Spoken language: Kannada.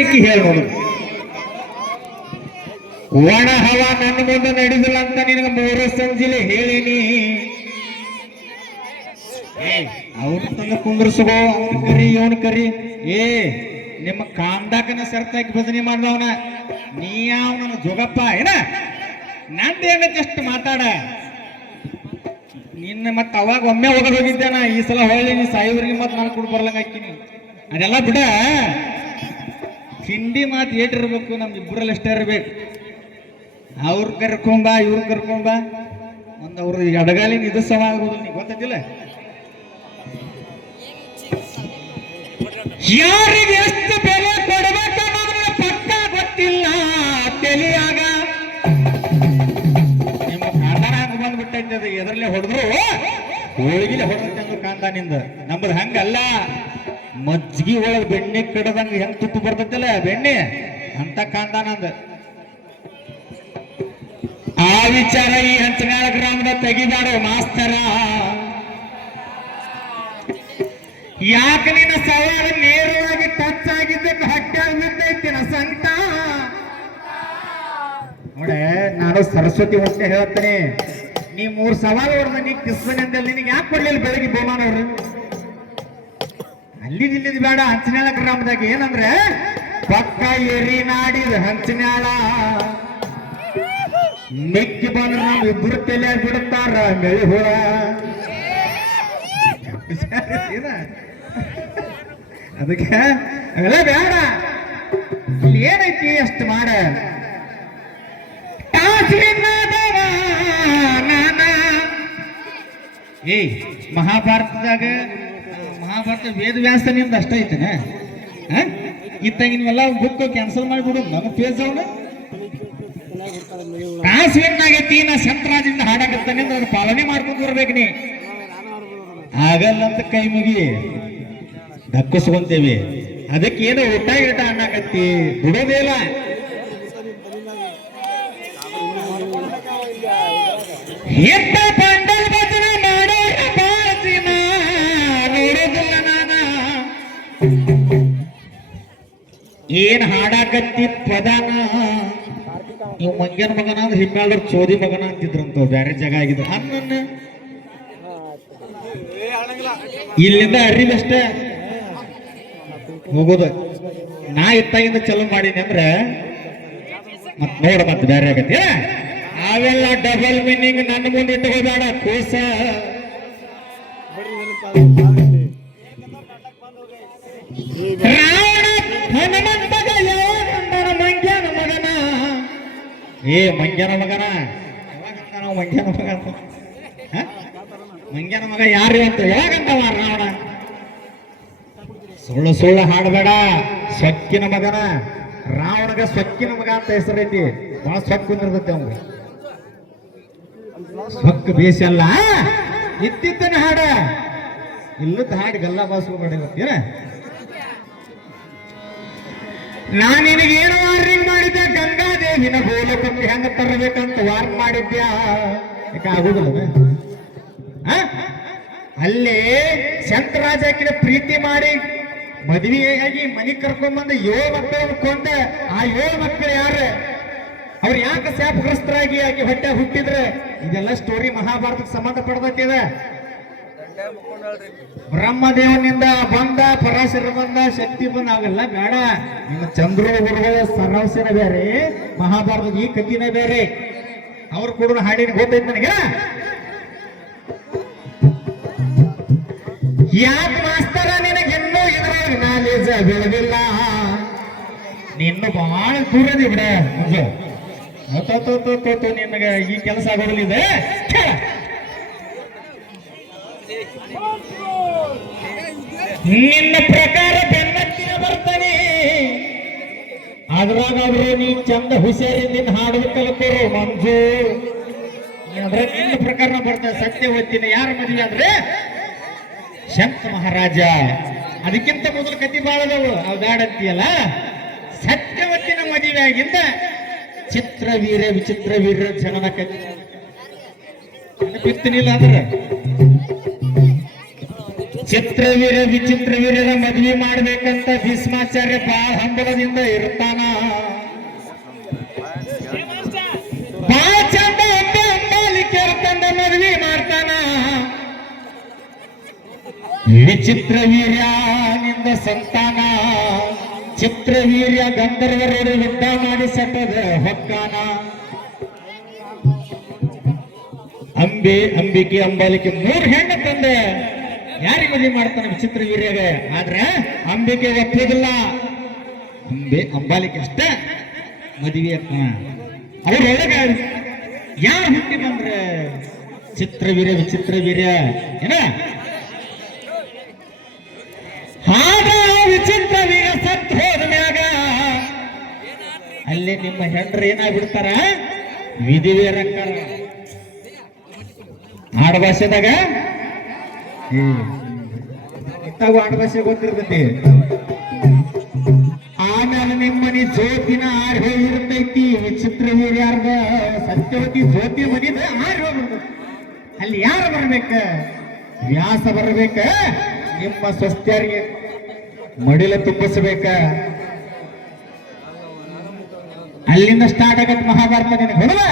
ಟಿಕ್ಕಿ ಹೇಳಿ ನೋಡು. ಒಣ ಹವಾ ನನ್ನ ಮುಂದೆ ನಡೆದಿಲ್ಲ ಅಂತ ನಿನಗೆ 3 ಸಂಜಿಲೆ ಹೇಳಿನಿ. ಅವ್ರ ತಂದ ಕುಂದ್ರಸಗೋ, ಅವ್ನ ಕರಿ ಇವನ್ ಕರಿ. ನಿಮ್ಮ ಕಾಂದಾಕನ ಸರ್ತಾಕಿ ಭಜನೆ ಮಾಡ್ದವನ ನೀ ಯಾವ ನನ್ನ ಜೋಗಪ್ಪ ಏನ? ನಂದೇನಷ್ಟು ಮಾತಾಡ ನಿನ್ನ. ಮತ್ತ ಅವಾಗ ಒಮ್ಮೆ ಹೋಗದ್ ಹೋಗಿದ್ದೇನ, ಈ ಸಲ ಹೊಳ್ಳಿ ನೀ ಸಾಯಿವ್ರಿಗೆ ಮತ್ ನಾನು ಕೂಡ ಬರ್ಲಂಗ ಹಾಕಿನಿ. ಅದೆಲ್ಲ ಬಿಡ, ಹಿಂದಿ ಮಾತು ಏಟಿರ್ಬೇಕು, ನಮ್ಮಿಬ್ಬರಲ್ಲಿ ಅಷ್ಟೇ ಇರ್ಬೇಕು. ಅವ್ರ ಕರ್ಕೊಂಬ ಇವ್ರ ಕರ್ಕೊಂಬ, ಒಂದ್ ಅವ್ರ ಅಡಗಾಲಿನ ಇದು ಸಮ ಆಗೋದು ನೀ ಗೊತ್ತಿಲ್ಲ. ಯಾರಿಗೆ ಎಷ್ಟು ಬೆಲೆ ಕೊಡಬೇಕು ಅನ್ನೋದ್ರ ಪಕ್ಕ ಗೊತ್ತಿಲ್ಲ ತಿಳಿಯಾಗ. ನಿಮ್ಮ ಕಾಂದಾನಾಗ ಬಂದ್ಬಿಟ್ಟೈತೆ ಅದು, ಎದರಲ್ಲೇ ಹೊಡೆದ್ರು ಹೋಳಿಗಿಲೆ ಹೊಡೆದಂತ ಕಾಂದಾನಿಂದ. ನಮ್ಮದು ಹಂಗಲ್ಲ, ಮಜ್ಜಿಗೆ ಒಳಗೆ ಬೆಣ್ಣೆ ಕಡದಂಗ ಹೆಂಗ್ ತುಪ್ಪ ಬರ್ತೈತಲ್ಲ ಬೆಣ್ಣೆ, ಅಂತ ಕಾಂದಾನಂದ. ಆ ವಿಚಾರ ಈ ಹಂಚನಾಳ ಗ್ರಾಮದ ತೆಗಿದಾಡು ಮಾಸ್ತರ. ಯಾಕೆ ನಿನ್ನ ಸವಾಲ ನೇರವಾಗಿ ಟಚ್ ಆಗಿದ್ದಕ್ಕೆ ಹಟ್ಟಾಗಿ ಬಿದ್ದೈತಿನ ಸಂತ ನೋಡೆ. ನಾನು ಸರಸ್ವತಿ ಹೊಟ್ಟೆ ಹೇಳ್ತೇನೆ, ನೀ 3 ಸವಾಲು ಹೊಡೆದ ನೀ ಕಿಸ್ಬನಿ ಅಂದಲ್ಲಿ ನಿನಗೆ ಯಾಕೆ ಕೊಡ್ಲಿಲ್ಲ ಬೆಳಗ್ಗೆ ಬಹುಮಾನ ಅವರು? ಅಲ್ಲಿದ್ ಬೇಡ, ಹಂಚನಾಳ ಗ್ರಾಮದಾಗ ಏನಂದ್ರೆ ಪಕ್ಕ ಎರಿ ನಾಡಿದ ಹಂಚನಾಳ ಮೆಕ್ಕಿ ಬಂದ್ರೆ ನಾವು ಇಬ್ಬರು ತಲೆ ಬಿಡುತ್ತಾರ ಮೆಳಿ ಹುಳ. ಅದಕ್ಕೆ ಅವೆಲ್ಲ ಬೇಡ. ಇಲ್ಲಿ ಏನೈತಿ ಅಷ್ಟು ಮಾಡ. ಮಹಾಭಾರತದಾಗ ವೇದವ್ಯಾಸನಿಂದ ಅಷ್ಟ ಐತೇನೆ. ಇತ್ತಾಗಿನವೆಲ್ಲ ಬುಕ್ ಕ್ಯಾನ್ಸಲ್ ಮಾಡಿಬಿಡು, ನಮ್ಮ ಪೇಜ್ ಅವನು ಕಾಶ್ಮೀರ್ನಾಗೈತಿ. ನಾ ಶಂತರಾಜಿಂದ ಹಾಡಾಕತ್ತಾನೆ, ಅದ್ರ ಪಾಲನೆ ಮಾಡ್ಕೊಂಡು ಬರ್ಬೇಕು. ನೀ ಆಗಲ್ಲ ಅಂತ ಕೈ ಮುಗಿ ದಕ್ಕಿಸ್ಕೊಂತೇವಿ. ಅದಕ್ಕೆ ಏನೋ ಊಟ ಅನ್ನಕತ್ತಿ, ಬಿಡೋದಿಲ್ಲ. ಎಂತ ಪಂಡಲ್ ಭಜನೆ ಮಾಡೋರ ಬಾಸಿನ ನೋಡೋದಿಲ್ಲ ನಾನ. ಏನ್ ಹಾಡಾಕತ್ತಿ ಪದನ. ನೀವು ಮಂಗ್ಯನ ಮಗನ ಅಂದ್ರೆ ಹಿಮ್ಮಾಳವ್ರ ಚೋದಿ ಮಗನ ಅಂತಿದ್ರಂತ, ಬೇರೆ ಜಾಗ ಆಗಿದ್ರು. ಅನ್ನನ್ನ ಇಲ್ಲಿಂದ ಅರಿವಷ್ಟೇ ಹೋಗೋದು. ನಾ ಇತ್ತಾಗಿಂದ ಚಲೋ ಮಾಡೀನಿ ಅಂದ್ರೆ ಮತ್ ನೋಡ ಮತ್ ಬೇರೆ ಆಗತ್ತೆ. ಅವೆಲ್ಲ ಡಬಲ್ ಮೀನಿಂಗ್ ನನ್ನ ಮುಂದೆ ಇಟ್ಟುಕೋಬೇಡ ಕೋಸ. ರಾವಣ ಹನುಮಂತಗ ಯಾವಾಗಂದನ ಮಂಗ್ಯನ ಮಗನ. ಮಂಗ್ಯನ ಮಗನ ಯಾವಾಗಂತ ನಾವು ಮಂಗ್ಯನ ಮಗ ಅಂತ? ಮಂಗ್ಯನ ಮಗ ಯಾರು ಅಂತ ಯಾವಾಗಂತವ ರಾವಣ? ಸುಳ್ಳು ಸುಳ್ಳು ಹಾಡಬೇಡ. ಸೊಕ್ಕಿನ ಮಗನ ರಾವಣಗ ಸೊಕ್ಕಿನ ಮಗ ಅಂತ ಹೆಸರೈತಿ. ಬಹಳ ಸೊಕ್ಕು ಇರ್ತೈತಿ ಅವ್ನಿಗೆ. ಸೊಕ್ಕು ಬೇಸಿ ಅಲ್ಲ, ಇತ್ತಿತ್ತನ ಹಾಡ. ಇಲ್ಲದ ಹಾಡಿ ಗಲ್ಲ ಬಾಸ್ಕೋಬೇಡ ಇವತ್ತೇನ. ನಾನು ನಿನಗೇನು ವಾರ್ನಿಂಗ್ ಮಾಡಿದ್ದೆ, ಗಂಗಾದೇವಿನ ಗೋಲಕಕ್ಕೆ ಹೆಂಗ ತರಬೇಕಂತ ವಾರ್ನ್ ಮಾಡಿದ್ಯಾ? ಯಾಕೆ ಆಗುದಿಲ್ಲ? ಅಲ್ಲೇ ಶಂತರಾಜಕಿನ ಪ್ರೀತಿ ಮಾಡಿ ಮದುವೆಯಾಗಿ ಮನಿ ಕರ್ಕೊಂಡ್ಬಂದು 7 ಮಕ್ಕಳನ್ನು ಕೊಂಡ. ಆ 7 ಮಕ್ಕಳು ಯಾರು? ಅವ್ರು ಯಾಕೆ ಶಾಪಗ್ರಸ್ತರಾಗಿ ಆಗಿ ಹೊಟ್ಟೆ ಹುಟ್ಟಿದ್ರೆ? ಇದೆಲ್ಲ ಸ್ಟೋರಿ ಮಹಾಭಾರತಕ್ಕೆ ಸಂಬಂಧ ಪಡ್ದತ್ತಿದೆ. ಬ್ರಹ್ಮದೇವನಿಂದ ಬಂದ, ಪರಾಶರ ಬಂದ, ಶಕ್ತಿ ಬಂದ, ಅವೆಲ್ಲ ಬೇಡ. ನಿಮ್ಮ ಚಂದ್ರ ಗುರುಗಳ ಸರವಸನ ಬೇರೆ, ಮಹಾಭಾರತದ ಈ ಕಥಿನ ಬೇರೆ. ಅವ್ರು ಕೂಡ ಹಾಡಿನ ಗೊತ್ತೈತೆ ನನಗೆ. ಯಾಕೆ ಮಾಸ್ತರ ನಿನಗಿನ್ನೂ ಇದ್ರೊಳಗೆ ನಾಲೇಜ್ ಬೆಳೆದಿಲ್ಲ? ನಿನ್ನ ಬಹಳ ದೂರದಿ ಬಿಡ. ನಿನಗೆ ಈ ಕೆಲಸ ಆಗೋದಿಲ್ಲ. ಇದೆ ನಿನ್ನ ಪ್ರಕಾರ ಬೆನ್ನತ್ತಿನ ಬರ್ತಾನೆ. ಅದ್ರಾಗಾದ್ರೆ ನೀ ಚಂದ ಹುಷಾರಿಂದ ಹಾಡುವ ಕಲ್ಕೋರು ಮಂಜು. ಅದ್ರ ನಿನ್ನ ಪ್ರಕಾರ ಬರ್ತಾನೆ. ಸತ್ಯವತ್ತಿನ ಯಾರ ಮದುವೆ ಆದ್ರೆ? ಶಂತ ಮಹಾರಾಜ. ಅದಕ್ಕಿಂತ ಮೊದಲು ಕತಿ ಬಾಳದವು, ಅವು ಬ್ಯಾಡಂತೀಯಲ್ಲ. ಸತ್ಯವತ್ತಿನ ಮದುವೆ ಆಗಿಂದ ಚಿತ್ರವೀರ ವಿಚಿತ್ರ ವೀರ ಜನನ ಕತಿ ನೆನಪಿತ್ತನಿಲ್ಲ ಅಂದ್ರೆ ಚಿತ್ರವೀರ ವಿಚಿತ್ರ ವೀರ್ಯರ ಮದ್ವಿ ಮಾಡ್ಬೇಕಂತ ಭೀಷ್ಮಾಚಾರ್ಯ ಬಾಳ ಹಂಬಲದಿಂದ ಇರ್ತಾನ. ಬಾಳ ಚಂದ ಅಂಬಾಲಿಕೆಯರ ತಂದ ಮದ್ವಿ ಮಾಡ್ತಾನ. ವಿಚಿತ್ರ ವೀರ್ಯ ನಿಂದ ಸಂತಾನ, ಚಿತ್ರವೀರ್ಯ ಗಂಧರ್ವರೋடு ಯುದ್ಧ ಮಾಡಿ ಸಟ್ಟದ ಹೊಕ್ಕಾನ. ಅಂಬಿಕೆ ಅಂಬಾಲಿಕೆ 3 ಹೆಣ್ಣು ತಂದ ಯಾರಿಗೆ ಮದುವೆ ಮಾಡ್ತಾನೆ ವಿಚಿತ್ರ ವೀರ್ಯಾಗ. ಆದ್ರೆ ಅಂಬಿಕೆ ಒಪ್ಪುವುದಿಲ್ಲ, ಅಂಬಾಲಿಕೆ ಅಷ್ಟೇ ಮದುವೆ ಆಗ್ತಾನ. ಅವ್ರೊಳಗ ಯಾರು ಹುಟ್ಟಿ ಬಂದ್ರೆ ಚಿತ್ರವೀರ್ಯ ವಿಚಿತ್ರ ವೀರ್ಯ ಏನ. ಆಗ ವಿಚಿತ್ರ ವೀರ್ಯ ಸತ್ತು ಹೋದ ಮ್ಯಾಗ ಅಲ್ಲಿ ನಿಮ್ಮ ಹೆಂಡ್ರು ಏನಾಗ್ಬಿಡ್ತಾರ, ವಿಧಿವೀರಕ್ಕರ. ಆಡಭಾಷೆದಾಗ ಇಂತಾಗ ಆಡಭಾಷೆ ಗೊತ್ತಿರ್ತೈತಿ. ಆಮೇಲೆ ನಿಮ್ಮನಿ ಜ್ಯೋತಿನ ಆರ್ ಹೋಗಿರ್ತೈತಿ. ವಿಚಿತ್ರ ವೀರ್ಯಾರ್ದ ಸತ್ಯವತಿ ಜ್ಯೋತಿ ಮನಿದ ಆರ್ ಹೋಗ್ಬಿಡ್ತೈತಿ. ಅಲ್ಲಿ ಯಾರು ಬರ್ಬೇಕ, ವ್ಯಾಸ ಬರ್ಬೇಕ. ನಿಮ್ಮ ಸ್ವಸ್ಥರಿಗೆ ಮಡಿಲ ತುಂಬಿಸ್ಬೇಕ. ಅಲ್ಲಿಂದ ಸ್ಟಾರ್ಟ್ ಆಗತ್ತೆ ಮಹಾಭಾರತ. ನಿನಗೆ ಹೊಡದ